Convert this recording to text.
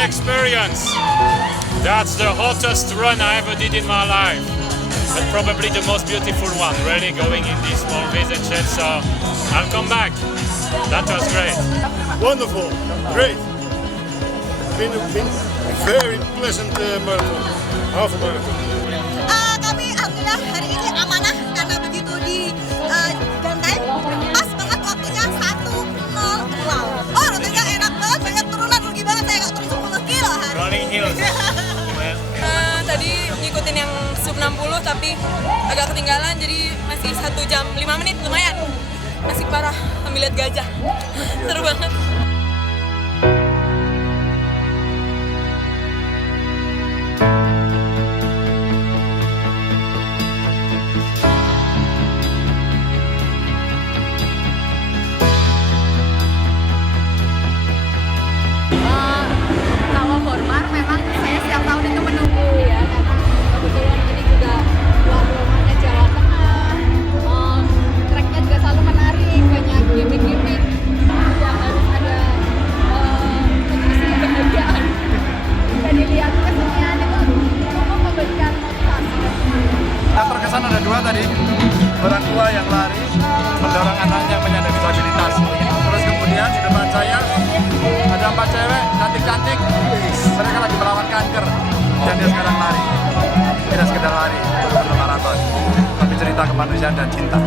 an experience. That's the hottest run I ever did in my life. But probably the most beautiful one, really going in these Maldives and shit, so I'll come back. That was great. Wonderful, great. Been very pleasant marathon, half a marathon. Kami alhamdulillah hari ini amanah karena begitu di gantai pas banget waktunya 1:02. Oh rutenya enak banget, banyak turunan, rugi banget saya nggak turun 10 kilo hari. Rolling hills. Tadi ngikutin yang sub 60 tapi agak ketinggalan jadi masih 1 jam 5 menit, lumayan. Masih parah sambil lihat gajah. Seru banget. Kalau Bormar memang saya setiap tahun itu menunggu ya, kebetulan ini juga tuan-tuannya Jawa Tengah, treknya juga selalu menarik, banyak gimmick-gimmick yang harus ada nutrisi kebahagiaan dan dilihat kesenian itu cukup memberikan motivasi. Yang terkesan ada dua tadi, orang tua yang lari mendorong anaknya yang penyandang disabilitas. Terus kemudian di depan saya ada 4 cewek cantik-cantik, mereka lagi melawan kanker dan dia sekarang lari. Tidak sekedar lari, untuk maraton, tapi cerita kemanusiaan dan cinta.